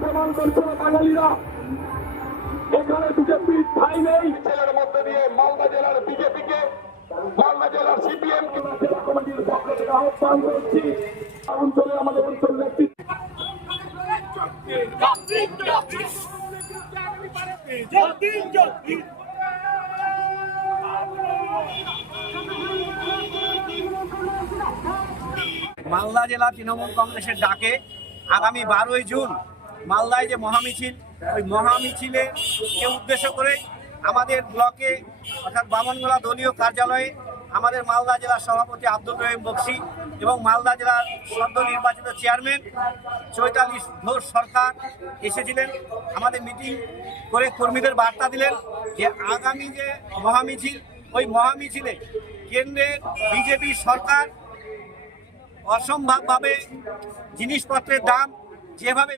প্রমাণ করছে না বাঙালিরা। এখানে বিজেপির ঠাই নেই। জেলার মধ্যে দিয়ে মালদা জেলার বিজেপিকে, মালদা জেলার সিপিএম জেলা কমিটির পক্ষ থেকে আহ্বান করছি, অঞ্চলে আমাদের অঞ্চল নেতৃত্ব মালদা জেলা তৃণমূল কংগ্রেসের ডাকে আগামী 12ই জুন মালদায় যে মহামিছিল, ওই মহামিছিলে কে উদ্দেশ্য করে আমাদের ব্লকে অর্থাৎ বামনগোলা দলীয় কার্যালয়ে আমাদের মালদা জেলার সভাপতি আব্দুল রহিম বক্সি এবং মালদা জেলার সদ্য নির্বাচিত চেয়ারম্যান চৈতালি ঘোষ সরকার এসেছিলেন। আমাদের মিটিং করে কর্মীদের বার্তা দিলেন যে আগামী যে মহামিছিল, ওই মহামিছিলে কেন্দ্রের বিজেপি সরকার অসম্ভবভাবে জিনিসপত্রের দাম যেভাবে